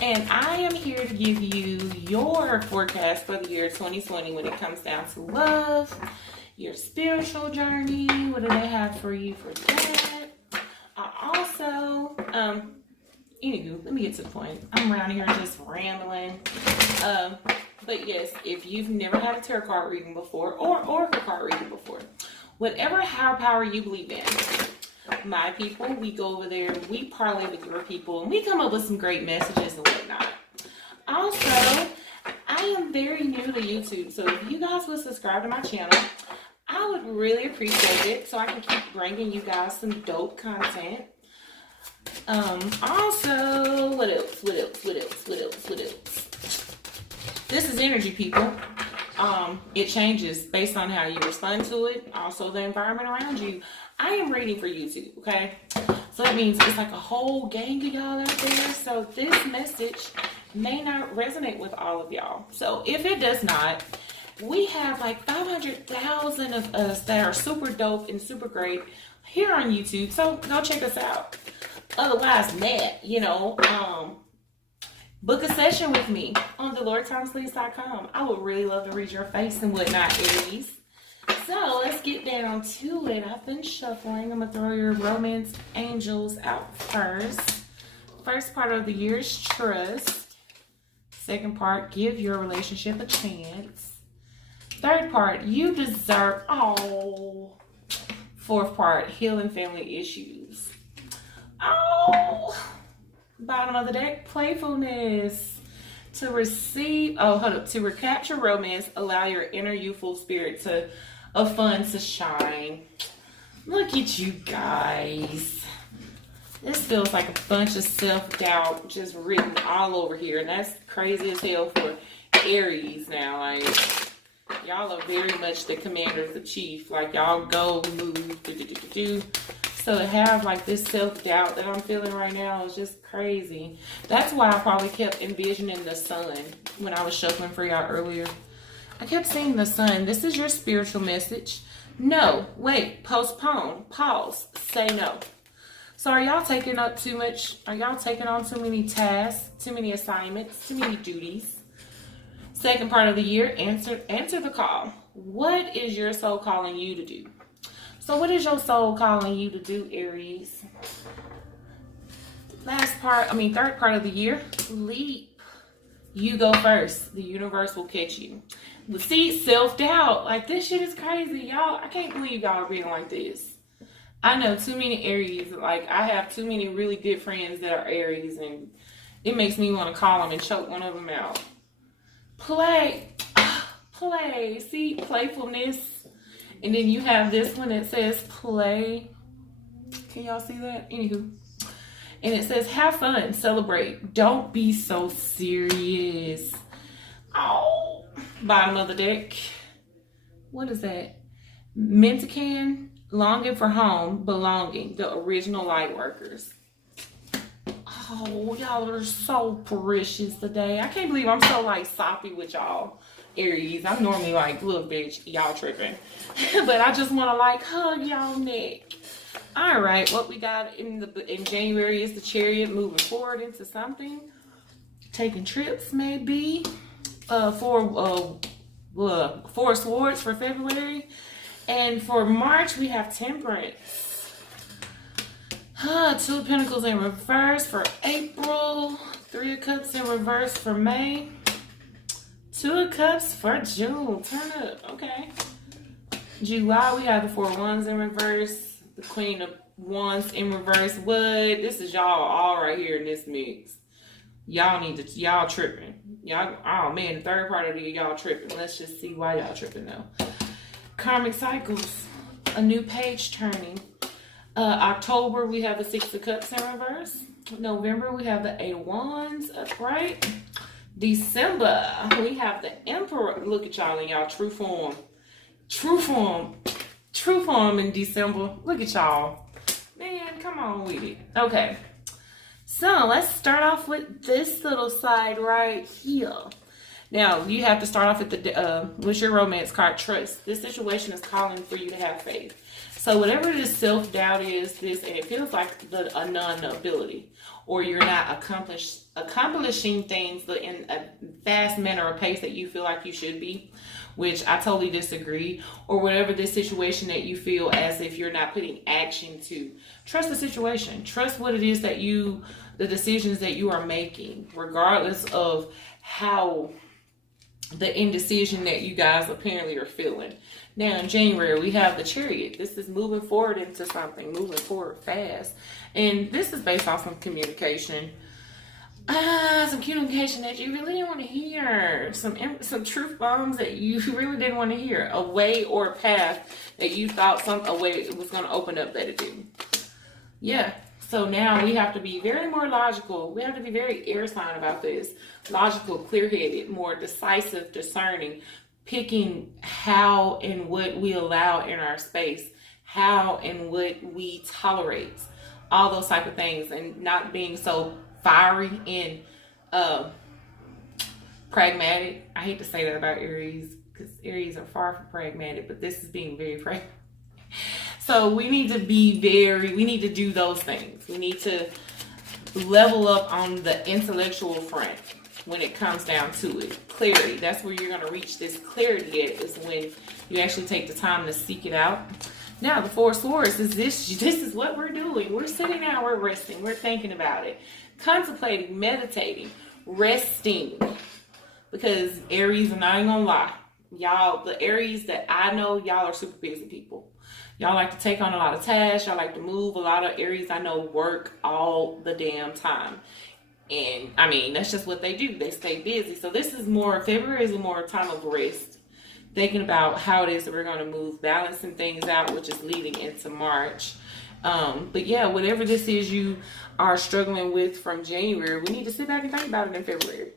and I am here to give you your forecast for the year 2020 when it comes down to love, your spiritual journey. What do they have for you for that? I also, anywho, let me get to the point. I'm around here just rambling. But yes, if you've never had a tarot card reading before or oracle card reading before, whatever higher power you believe in, my people, we go over there, we parlay with your people, and we come up with some great messages and whatnot. Also, I am very new to YouTube, so if you guys would subscribe to my channel, I would really appreciate it so I can keep bringing you guys some dope content. Also, what else? This is energy, people. It changes based on how you respond to it. Also, the environment around you. I am reading for YouTube, okay? So that means it's like a whole gang of y'all out there. So this message may not resonate with all of y'all. So if it does not, we have like 500,000 of us that are super dope and super great here on YouTube. So go check us out. Otherwise, book a session with me on thelordtomsleeves.com. I would really love to read your face and whatnot, Aries. So let's get down to it. I've been shuffling. I'm going to throw your romance angels out first. First part of the year is trust. Second part, give your relationship a chance. Third part, you deserve. Oh. Fourth part, healing family issues. Oh. Bottom of the deck, playfulness. To receive, to recapture romance, allow your inner youthful spirit of fun to shine. Look at you guys. This feels like a bunch of self-doubt just written all over here. And that's crazy as hell for Aries now. Like, y'all are very much the commander, the chief. Like, y'all go, move, do. So to have like this self-doubt that I'm feeling right now is just crazy. That's why I probably kept envisioning the sun when I was shuffling for y'all earlier. I kept seeing the sun. This is your spiritual message. No, wait, postpone, pause, say no. So are y'all taking up too much? Are y'all taking on too many tasks, too many assignments, too many duties? Second part of the year, answer the call. What is your soul calling you to do? So what is your soul calling you to do, Aries? Third part of the year, leap. You go first. The universe will catch you. But see, self-doubt. Like, this shit is crazy, y'all. I can't believe y'all are being like this. I know too many Aries. Like, I have too many really good friends that are Aries, and it makes me want to call them and choke one of them out. Play. See, playfulness. And then you have this one that says play. Can y'all see that? Anywho. And it says have fun, celebrate. Don't be so serious. Oh. Bottom of the deck. What is that? Mentican, longing for home, belonging. The original light workers. Oh, y'all are so precious today. I can't believe I'm so like soppy with y'all. Aries, I'm normally like, look, bitch, y'all tripping. But I just want to like hug y'all neck. All right, what we got in January is the Chariot, moving forward into something. Taking trips, maybe. Four Swords for February. And for March, we have Temperance. Two of Pentacles in reverse for April. Three of Cups in reverse for May. Two of Cups for June. Turn up. Okay. July, we have the Four of Wands in reverse. The Queen of Wands in reverse. What? This is y'all all right here in this mix. Y'all tripping. Y'all, oh man, the third part of the year, y'all tripping. Let's just see why y'all tripping though. Karmic cycles. A new page turning. October, we have the Six of Cups in reverse. November, we have the Eight of Wands upright. December, we have the Emperor. Look at y'all in y'all true form. True form in December. Look at y'all. Man, come on with it. Okay. So let's start off with this little side right here. Now, you have to start off with your romance card, trust. This situation is calling for you to have faith. So whatever this self-doubt is, and it feels like a non-ability, or you're not accomplishing things in a fast manner or pace that you feel like you should be, which I totally disagree. Or whatever this situation that you feel as if you're not putting action to. Trust the situation. Trust what it is that the decisions that you are making, regardless of how the indecision that you guys apparently are feeling. Now in January, we have the Chariot. This is moving forward into something, moving forward fast. And this is based off of communication. Some communication that you really didn't want to hear. Some truth bombs that you really didn't want to hear. A way or a path that you thought a way it was going to open up that it didn't. Yeah. So now we have to be very more logical. We have to be very air sign about this. Logical, clear-headed, more decisive, discerning, picking how and what we allow in our space, how and what we tolerate, all those type of things, and not being so fiery and pragmatic. I hate to say that about Aries, because Aries are far from pragmatic, but this is being very pragmatic. So we need to we need to do those things. We need to level up on the intellectual front when it comes down to it. Clarity, that's where you're going to reach this clarity at, is when you actually take the time to seek it out. Now, the Four of Swords is this is what we're doing. We're sitting down, we're resting, we're thinking about it, contemplating, meditating, resting. Because Aries, I'm not even going to lie, y'all, the Aries that I know, y'all are super busy people. Y'all like to take on a lot of tasks. Y'all like to move. A lot of Aries I know work all the damn time. And I mean, that's just what they do. They stay busy. So February is more time of rest. Thinking about how it is that we're going to move, balancing things out, which is leading into March. But yeah, whatever this is you are struggling with from January, we need to sit back and think about it in February.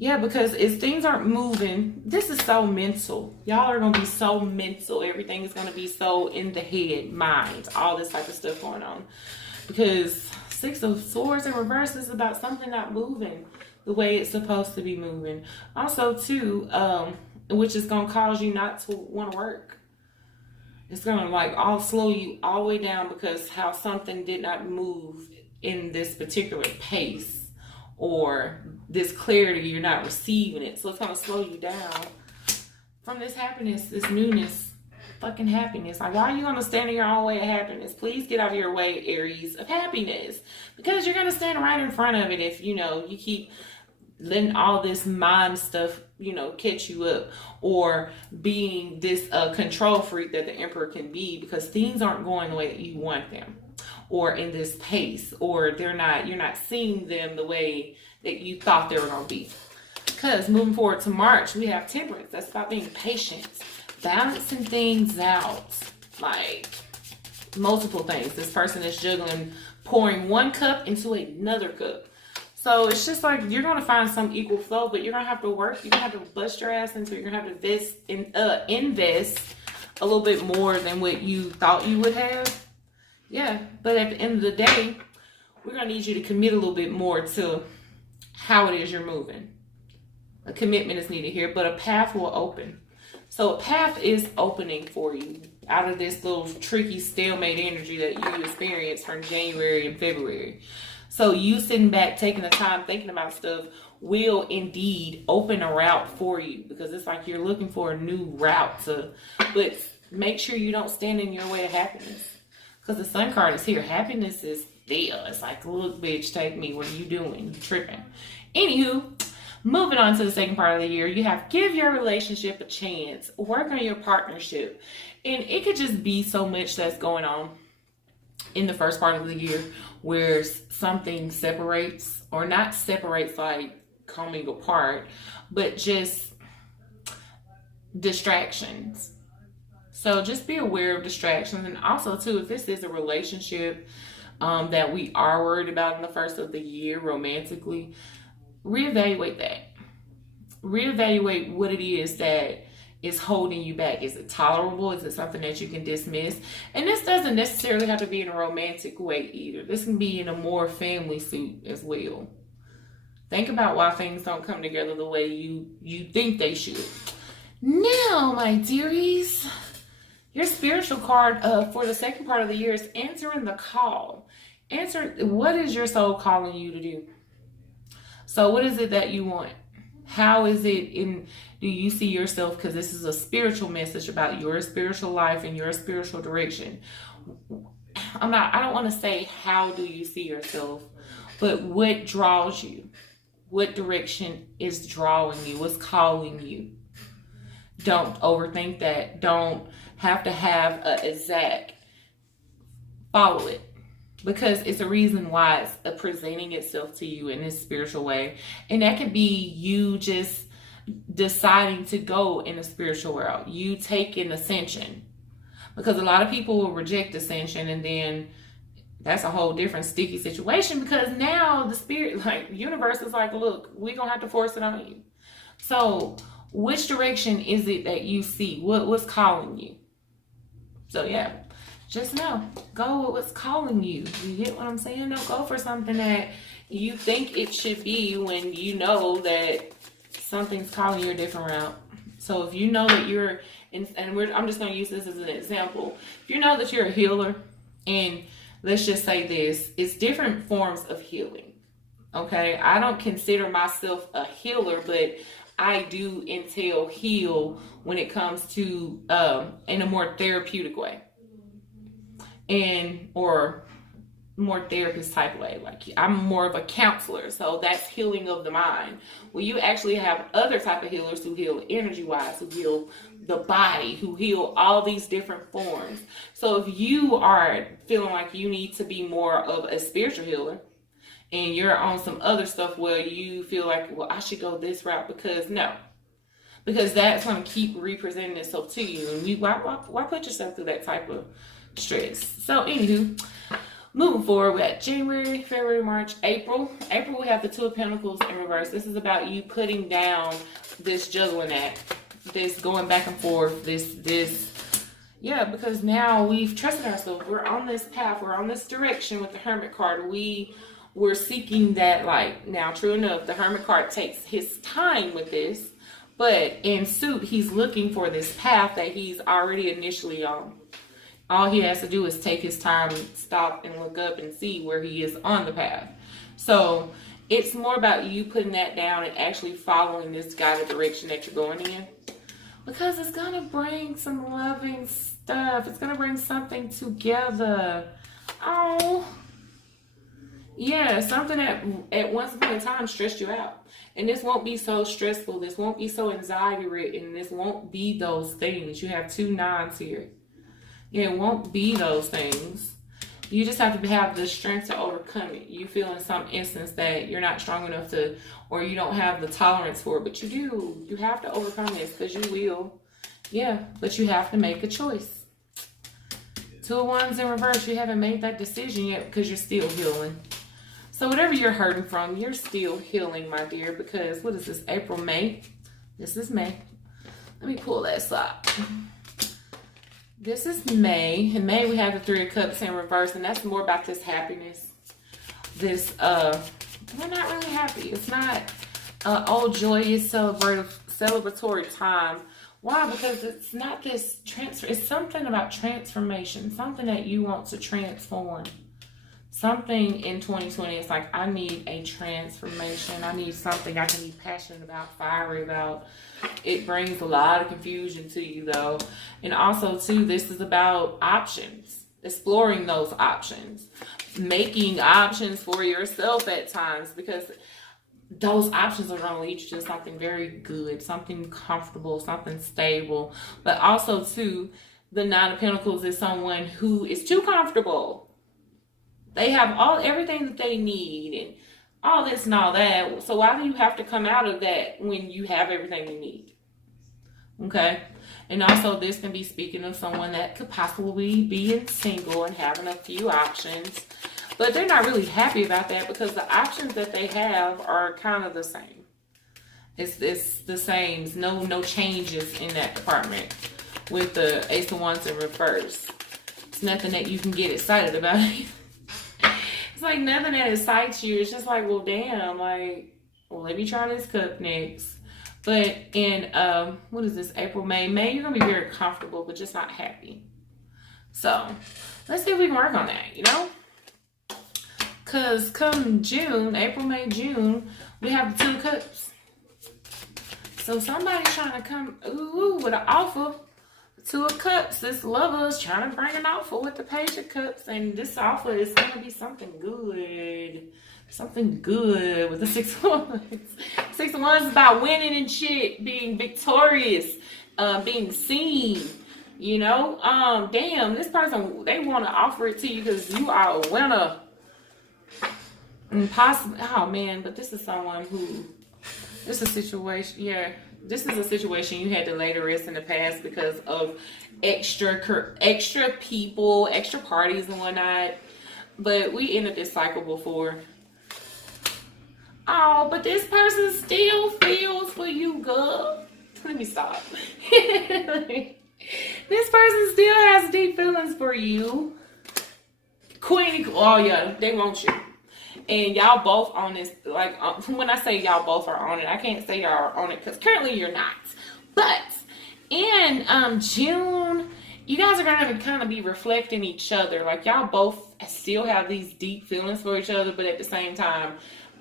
Yeah, because if things aren't moving, this is so mental. Y'all are going to be so mental. Everything is going to be so in the head, mind, all this type of stuff going on. Because Six of Swords in reverse is about something not moving the way it's supposed to be moving. Also, too, which is going to cause you not to want to work. It's going to slow you all the way down because how something did not move in this particular pace. Or this clarity, you're not receiving it. So it's going to slow you down from this happiness, this newness, fucking happiness. Like, why are you going to stand in your own way of happiness? Please get out of your way, Aries, of happiness. Because you're going to stand right in front of it if, you keep letting all this mind stuff, catch you up. Or being this control freak that the Emperor can be because things aren't going the way that you want them. Or in this pace, or you're not seeing them the way that you thought they were going to be. Because moving forward to March, we have Temperance. That's about being patient, balancing things out, like multiple things. This person is juggling, pouring one cup into another cup. So it's just like you're going to find some equal flow, but you're going to have to work. You're going to have to bust your ass into it. You're going to have to invest a little bit more than what you thought you would have. Yeah, but at the end of the day, we're going to need you to commit a little bit more to how it is you're moving. A commitment is needed here, but a path will open. So a path is opening for you out of this little tricky stalemate energy that you experienced from January and February. So you sitting back, taking the time, thinking about stuff will indeed open a route for you because it's like you're looking for a new route but make sure you don't stand in your way of happiness. Because the Sun card is here. Happiness is there. It's like, look, bitch, take me. What are you doing? You tripping. Anywho, moving on to the second part of the year, you have give your relationship a chance. Work on your partnership. And it could just be so much that's going on in the first part of the year where something separates, or not separates like coming apart, but just distractions. So just be aware of distractions. And also, too, if this is a relationship that we are worried about in the first of the year romantically, reevaluate that. Reevaluate what it is that is holding you back. Is it tolerable? Is it something that you can dismiss? And this doesn't necessarily have to be in a romantic way either. This can be in a more family suit as well. Think about why things don't come together the way you think they should. Now, my dearies, your spiritual card for the second part of the year is answering the call. Answer, what is your soul calling you to do? So what is it that you want? How is it do you see yourself? Because this is a spiritual message about your spiritual life and your spiritual direction. I don't want to say how do you see yourself, but what draws you? What direction is drawing you? What's calling you? Don't overthink that. Don't have to have a exact. Follow it. Because it's a reason why it's presenting itself to you in this spiritual way. And that could be you just deciding to go in the spiritual world. You taking ascension. Because a lot of people will reject ascension, and then that's a whole different sticky situation, because now the spirit, like, universe is like, look, we're going to have to force it on you. So which direction is it that you see? What's calling you? So yeah. Just know, go with what's calling you. You get what I'm saying? Don't go for something that you think it should be when you know that something's calling you a different route. So if you know that you're, I'm just going to use this as an example. If you know that you're a healer, and let's just say this, it's different forms of healing. Okay? I don't consider myself a healer, but I do heal when it comes to, in a more therapeutic way. Or more therapist type way. Like, I'm more of a counselor, so that's healing of the mind. Well, you actually have other type of healers who heal energy wise, who heal the body, who heal all these different forms. So if you are feeling like you need to be more of a spiritual healer, and you're on some other stuff where you feel like, well, I should go this route, because that's going to keep representing itself to you, and why put yourself through that type of stress? So anywho, moving forward, we had January, February, March, April. April, we have the Two of Pentacles in reverse. This is about you putting down this juggling act, this going back and forth, because now we've trusted ourselves. We're on this path, we're on this direction with the Hermit card. We're seeking that light. Now, true enough, the Hermit card takes his time with this, but in suit, he's looking for this path that he's already initially on. All he has to do is take his time, stop, and look up and see where he is on the path. So it's more about you putting that down and actually following this guided direction that you're going in. Because it's going to bring some loving stuff. It's going to bring something together. Oh, yeah, something that at once upon a time stressed you out. And this won't be so stressful. This won't be so anxiety-ridden. This won't be those things. You have 2 nines here. It won't be those things. You just have to have the strength to overcome it. You feel in some instance that you're not strong enough to, or you don't have the tolerance for it, but you do. You have to overcome this, because you will. Yeah, but you have to make a choice. 2 of Wands in reverse. You haven't made that decision yet because you're still healing. So whatever you're hurting from, you're still healing, my dear, because what is this? April, May? This is May. Let me pull this up. This is May. In May, we have the 3 of Cups in reverse, and that's more about this happiness. This, we're not really happy. It's not all joyous, celebratory time. Why? Because it's not this transfer. It's something about transformation, something that you want to transform. Something in 2020, it's like, I need a transformation. I need something I can be passionate about, fiery about. It brings a lot of confusion to you, though. And also, too, this is about options. Exploring those options. Making options for yourself at times, because those options are going to lead you to something very good, something comfortable, something stable. But also, too, the 9 of Pentacles is someone who is too comfortable. They have everything that they need and all this and all that. So why do you have to come out of that when you have everything you need? Okay. And also, this can be speaking of someone that could possibly be single and having a few options. But they're not really happy about that, because the options that they have are kind of the same. It's the same. No changes in that department with the Ace of Wands in reverse. It's nothing that you can get excited about. It's like nothing that excites you. It's just like, well, damn, like, well, let me try this cup next. But in, what is this, April, May, you're going to be very comfortable, but just not happy. So, let's see if we can work on that, you know? Because come June, April, May, June, we have the Two of Cups. So somebody's trying to come with an offer. Two of Cups. This lover is trying to bring an offer with the Page of Cups. And this offer is going to be something good. Something good with the Six of Wands. Six of Wands is about winning and shit. Being victorious. Being seen. You know? Damn, this person, they want to offer it to you because you are a winner. And possibly, oh man, but this is someone who, this is a situation, yeah, this is a situation you had to lay to rest in the past because of extra people, extra parties and whatnot. But we ended this cycle before. Oh, but this person still feels for you, girl. Let me stop. This person still has deep feelings for you. Queen, oh yeah, they want you. And y'all both on this, like, when I say y'all both are on it, I can't say y'all are on it because currently you're not. But in June, you guys are going to kind of be reflecting each other. Like, y'all both still have these deep feelings for each other, but at the same time,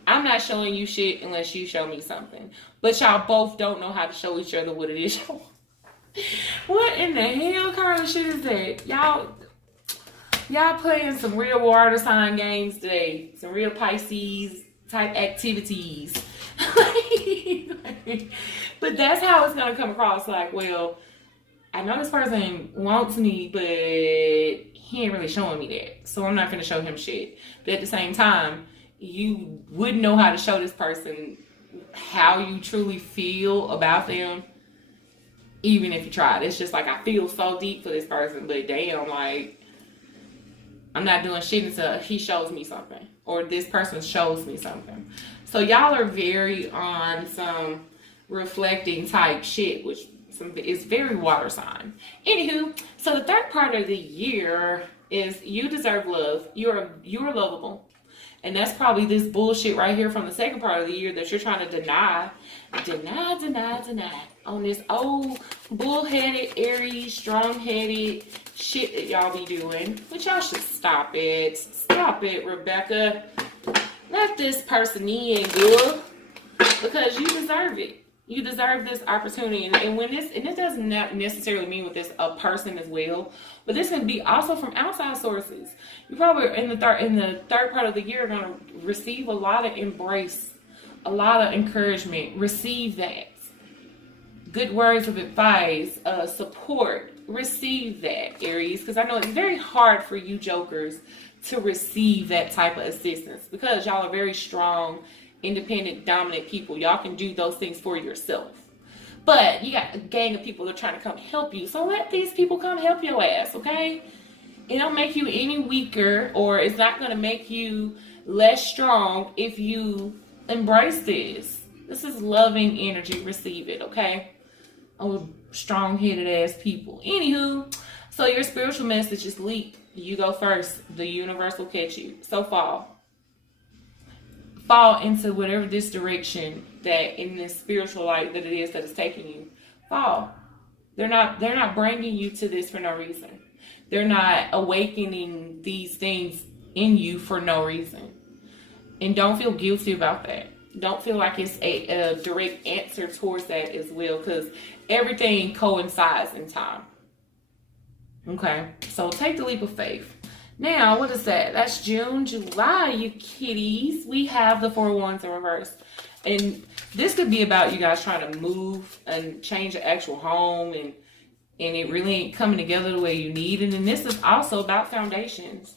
I'm not showing you shit unless you show me something. But y'all both don't know how to show each other what it is. What in the hell kind of shit is that? Y'all playing some real water sign games today. Some real Pisces type activities. But that's how it's going to come across. Like, well, I know this person wants me, but he ain't really showing me that. So I'm not going to show him shit. But at the same time, you wouldn't know how to show this person how you truly feel about them. Even if you tried. It's just like, I feel so deep for this person. But damn, like, I'm not doing shit until he shows me something. Or this person shows me something. So y'all are very on some reflecting type shit, which is very water sign. Anywho, so the third part of the year is you deserve love. You're lovable. And that's probably this bullshit right here from the second part of the year that you're trying to deny. Deny. On this old bullheaded, Aries, strong-headed shit that y'all be doing. But y'all should stop it. Stop it, Rebecca. Let this person in, girl. Because you deserve it. You deserve this opportunity. And when this, and it doesn't necessarily mean with this a person as well, but this can be also from outside sources. You probably in the third part of the year are gonna receive a lot of embrace, a lot of encouragement. Receive that. Good words of advice, support. Receive that, Aries, because I know it's very hard for you jokers to receive that type of assistance because y'all are very strong, independent, dominant people. Y'all can do those things for yourself. But you got a gang of people that are trying to come help you. So let these people come help your ass, okay? It don't make you any weaker, or it's not going to make you less strong if you embrace this. This is loving energy. Receive it, okay? Oh, strong-headed ass people. Anywho, so your spiritual message is leap. You go first. The universe will catch you. So fall into whatever this direction that in this spiritual light that it is that is taking you. Fall. They're not bringing you to this for no reason. They're not awakening these things in you for no reason. And don't feel guilty about that. Don't feel like it's a direct answer towards that as well, because everything coincides in time. Okay, so take the leap of faith. Now, what is that? That's June, July, you kitties. We have the Four of Wands in reverse. And this could be about you guys trying to move and change your actual home, and it really ain't coming together the way you need. And then this is also about foundations.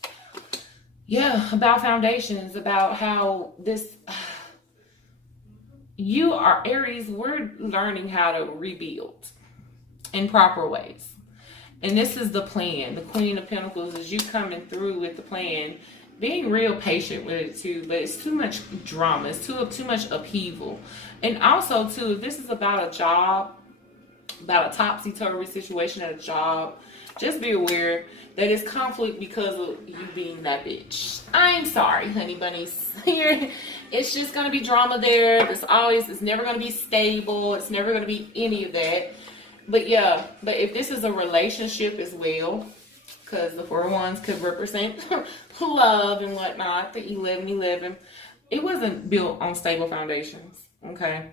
Yeah, about foundations, about how this... You are Aries, we're learning how to rebuild in proper ways. And this is the plan. The Queen of Pentacles is you coming through with the plan, being real patient with it too, but it's too much drama. It's too much upheaval. And also too, if this is about a job, about a topsy-turvy situation at a job, just be aware that it's conflict because of you being that bitch. I'm sorry, honey bunnies. Here, it's just going to be drama there. It's never going to be stable. It's never going to be any of that. But yeah, but if this is a relationship as well, because the 4 of Wands could represent love and whatnot. The 11, it wasn't built on stable foundations. Okay,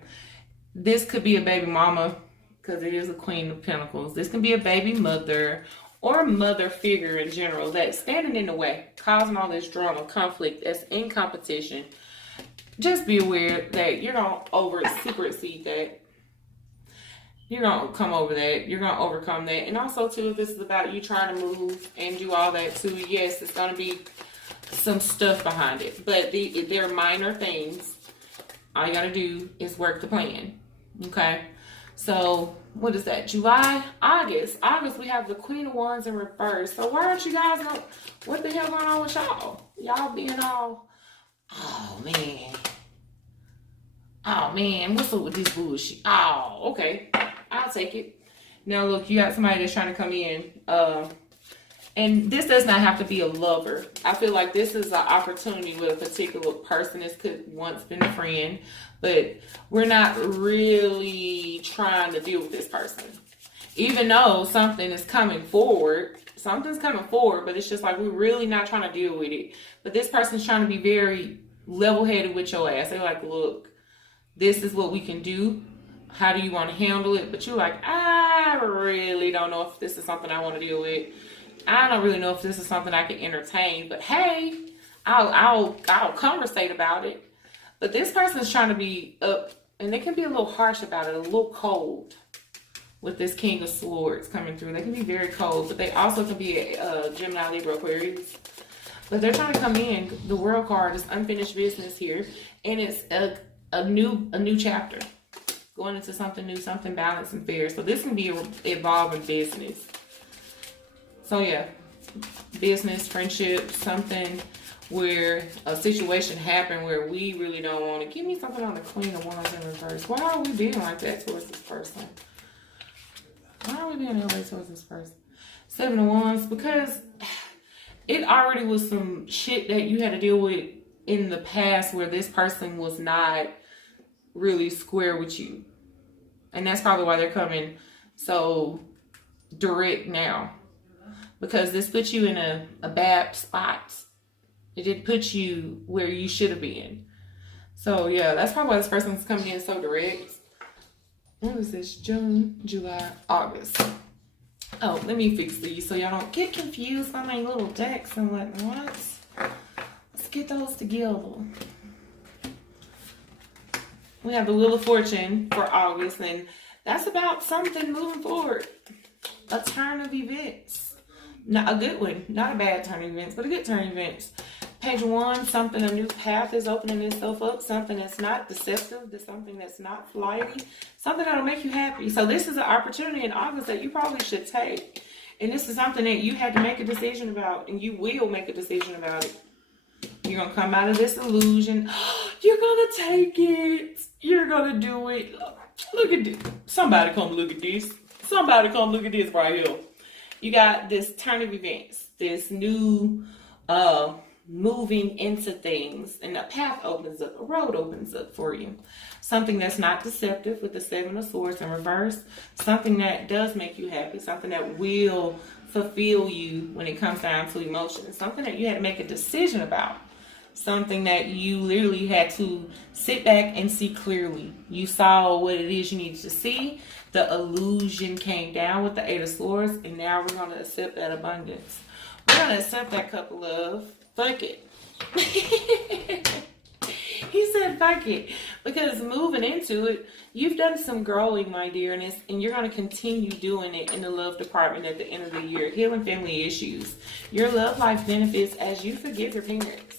this could be a baby mama because it is a Queen of Pentacles. This can be a baby mother or a mother figure in general that's standing in the way, causing all this drama, conflict, that's in competition. Just be aware that you're going to supersede that. You're going to come over that. You're going to overcome that. And also, too, if this is about you trying to move and do all that, too, yes, it's going to be some stuff behind it. But they're minor things. All you got to do is work the plan. Okay? So, what is that? July, August. August, we have the Queen of Wands in reverse. So, why aren't you guys, what the hell going on with y'all? Y'all being all, oh, man, what's up with this bullshit? Oh, okay. I'll take it. Now, look, you got somebody that's trying to come in. And this does not have to be a lover. I feel like this is an opportunity with a particular person. This could once been a friend. But we're not really trying to deal with this person. Even though something is coming forward. Something's coming forward. But it's just like we're really not trying to deal with it. But this person's trying to be very level-headed with your ass. They're like, look, this is what we can do. How do you want to handle it? But you're like, I really don't know if this is something I want to deal with. I don't really know if this is something I can entertain. But hey, I'll conversate about it. But this person is trying to be up, and they can be a little harsh about it, a little cold with this King of Swords coming through. They can be very cold, but they also can be a Gemini, Libra, Aquarius. But they're trying to come in. The World card is unfinished business here, and it's a new chapter. Going into something new, something balanced and fair. So this can be evolving business. So yeah, business, friendship, something where a situation happened where we really don't want to. Give me something on the Queen of Wands in reverse. Why are we being like that towards this person? Why are we being that way towards this person? 7 of Wands, because it already was some shit that you had to deal with in the past where this person was not really square with you. And that's probably why they're coming so direct now. Because this puts you in a bad spot. It didn't put you where you should have been. So yeah, that's probably why this person's coming in so direct. What is this? June, July, August. Oh, let me fix these so y'all don't get confused by my little decks and whatnot. Let's get those together. We have the Wheel of Fortune for August, and that's about something moving forward. A turn of events. Not a good one. Not a bad turn of events, but a good turn of events. Page 1, something, a new path is opening itself up. Something that's not deceptive. Something that's not flighty. Something that'll make you happy. So this is an opportunity in August that you probably should take. And this is something that you had to make a decision about, and you will make a decision about it. You're going to come out of this illusion. You're going to take it. You're going to do it. Look at this. Somebody come look at this. Somebody come look at this right here. You got this turn of events. This new moving into things. And a path opens up. A road opens up for you. Something that's not deceptive with the 7 of Swords in reverse. Something that does make you happy. Something that will fulfill you when it comes down to emotions. Something that you had to make a decision about. Something that you literally had to sit back and see clearly. You saw what it is you needed to see. The illusion came down with the 8 of Swords. And now we're going to accept that abundance. We're going to accept that cup of love. Fuck it. He said fuck it. Because moving into it, you've done some growing, my dear. And you're going to continue doing it in the love department at the end of the year. Healing family issues. Your love life benefits as you forgive your parents.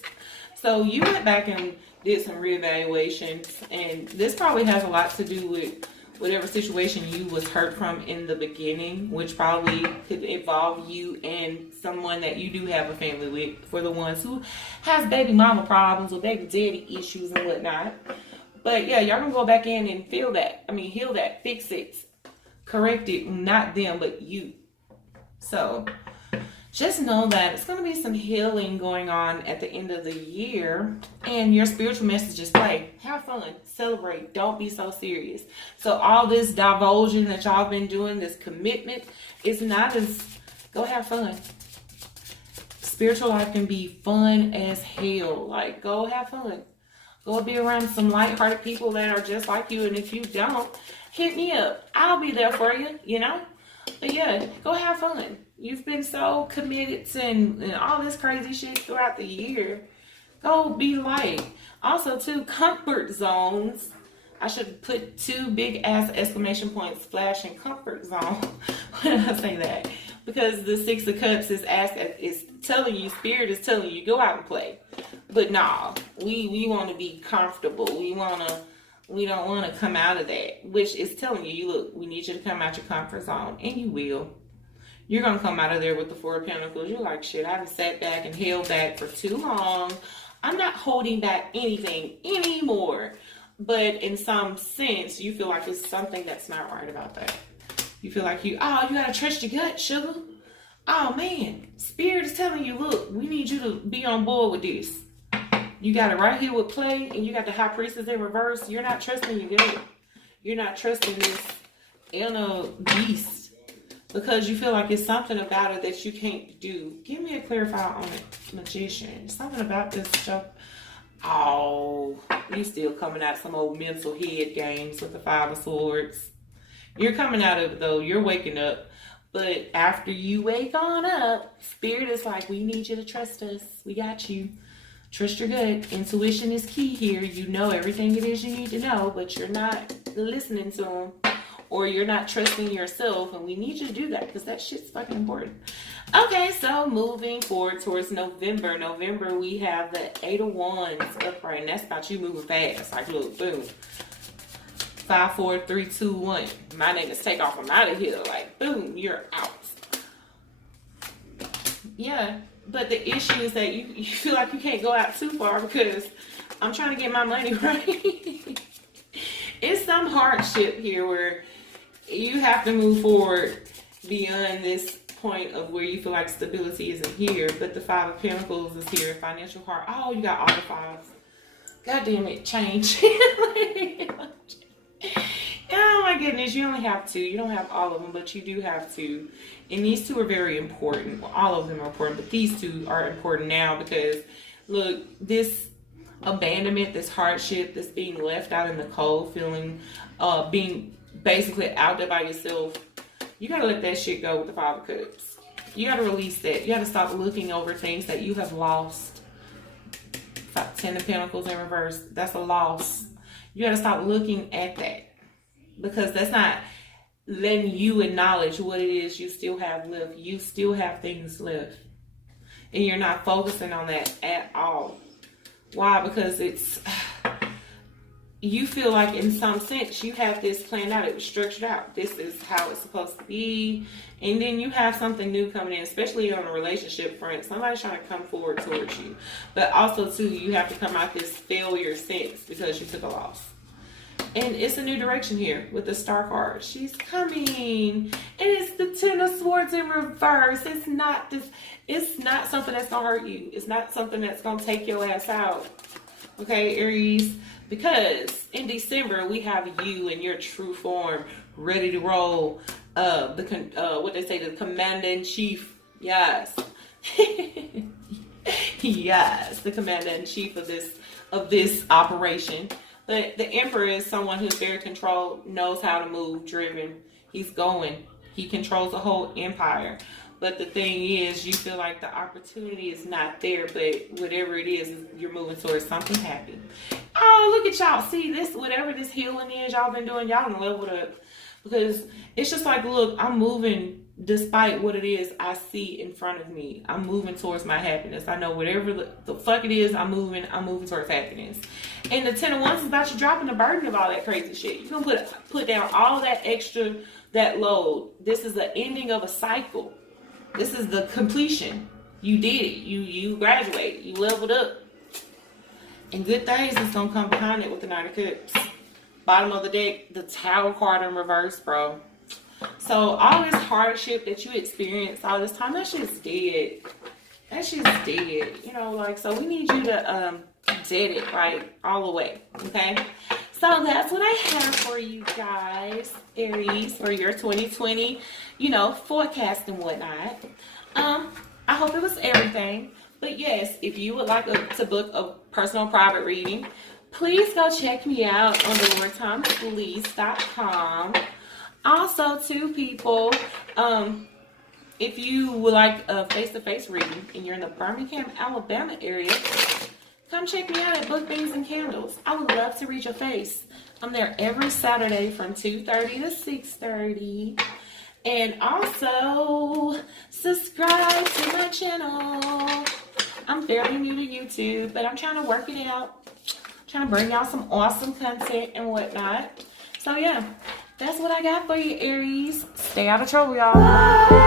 So you went back and did some reevaluations, and this probably has a lot to do with whatever situation you was hurt from in the beginning, which probably could involve you and someone that you do have a family with, for the ones who has baby mama problems or baby daddy issues and whatnot. But yeah, y'all gonna go back in and heal that, fix it, correct it, not them, but you. So just know that it's going to be some healing going on at the end of the year. And your spiritual messages play. Have fun. Celebrate. Don't be so serious. So all this divulging that y'all been doing, this commitment, is not as... Go have fun. spiritual life can be fun as hell. Like, go have fun. Go be around some lighthearted people that are just like you. And if you don't, hit me up. I'll be there for you, you know? But yeah, go have fun. You've been so committed to and all this crazy shit throughout the year. Go be light. Also, too, comfort zones. I should put 2 big ass exclamation points flashing comfort zone when I say that. Because the 6 of Cups is telling you, Spirit is telling you, go out and play. But nah, we want to be comfortable. We don't want to come out of that, which is telling you, look, we need you to come out your comfort zone, and you will. You're going to come out of there with the 4 of Pentacles. You're like, shit, I haven't sat back and held back for too long. I'm not holding back anything anymore. But in some sense, you feel like it's something that's not right about that. You feel like you got to trust your gut, sugar. Oh, man. Spirit is telling you, look, we need you to be on board with this. You got it right here with play, and you got the High Priestess in reverse. You're not trusting your gut. You're not trusting this inner beast because you feel like it's something about it that you can't do. Give me a clarifier on the Magician. Something about this stuff. Oh, you still coming out some old mental head games with the 5 of Swords. You're coming out of it, though. You're waking up. But after you wake on up, Spirit is like, we need you to trust us. We got you. Trust your gut. Intuition is key here. You know everything it is you need to know, but you're not listening to them. Or you're not trusting yourself. And we need you to do that because that shit's fucking important. Okay, so moving forward towards November. November, we have the 8 of Wands upright. And that's about you moving fast. Like, look, boom. 5, 4, 3, 2, 1. My name is Take Off. I'm out of here. Like, boom, you're out. Yeah, but the issue is that you feel like you can't go out too far because I'm trying to get my money right. It's some hardship here where you have to move forward beyond this point of where you feel like stability isn't here. But the 5 of Pentacles is here. Financial heart. Oh, you got all the 5s. God damn it, change. Oh my goodness, you only have 2. You don't have all of them, but you do have 2. And these 2 are very important. Well, all of them are important, but these 2 are important now because, look, this abandonment, this hardship, this being left out in the cold, feeling, being basically out there by yourself, you got to let that shit go with the 5 of Cups. You got to release that. You got to stop looking over things that you have lost. 10 of Pentacles in reverse. That's a loss. You got to stop looking at that because that's not letting you acknowledge what it is you still have left. You still have things left. And you're not focusing on that at all. Why? Because it's, you feel like in some sense you have this planned out. It was structured out. This is how it's supposed to be. And then you have something new coming in, especially on a relationship front. Somebody's trying to come forward towards you. But also, too, you have to come out this failure sense because you took a loss. And it's a new direction here with the Star card. She's coming. And it's the 10 of Swords in reverse. It's not something that's going to hurt you. It's not something that's going to take your ass out. Okay, Aries? Because in December, we have you in your true form, ready to roll. What they say, the commander-in-chief. Yes. Yes, the commander-in-chief of this operation. The Emperor is someone who's very controlled, knows how to move, driven. He's going. He controls the whole empire. But the thing is, you feel like the opportunity is not there, but whatever it is, you're moving towards something happy. Oh, look at y'all. See, this, whatever this healing is y'all been doing, y'all done leveled up. Because it's just like, look, I'm moving despite what it is I see in front of me. I'm moving towards my happiness. I know whatever the fuck it is, I'm moving towards happiness. And the 10 of Wands is about you dropping the burden of all that crazy shit. You're going to put down all that extra, that load. This is the ending of a cycle. This is the completion. You did it. You graduated. You leveled up. And good things is going to come behind it with the 9 of Cups. Bottom of the deck, the Tower card in reverse, bro. So all this hardship that you experienced all this time, that shit's dead. That shit's dead. You know, like, so we need you to dead it, right, all the way, okay? So that's what I have for you guys, Aries, for your 2020, you know, forecast and whatnot. I hope it was everything. But yes, if you would like to book a personal private reading, please go check me out on thewartimeslease.com. Also, too, people, if you would like a face-to-face reading and you're in the Birmingham, Alabama area, come check me out at Book Beans and Candles. I would love to read your face. I'm there every Saturday from 2:30 to 6:30. And also, subscribe to my channel. I'm fairly new to YouTube, but I'm trying to work it out. I'm trying to bring y'all some awesome content and whatnot. So yeah, that's what I got for you, Aries. Stay out of trouble, y'all.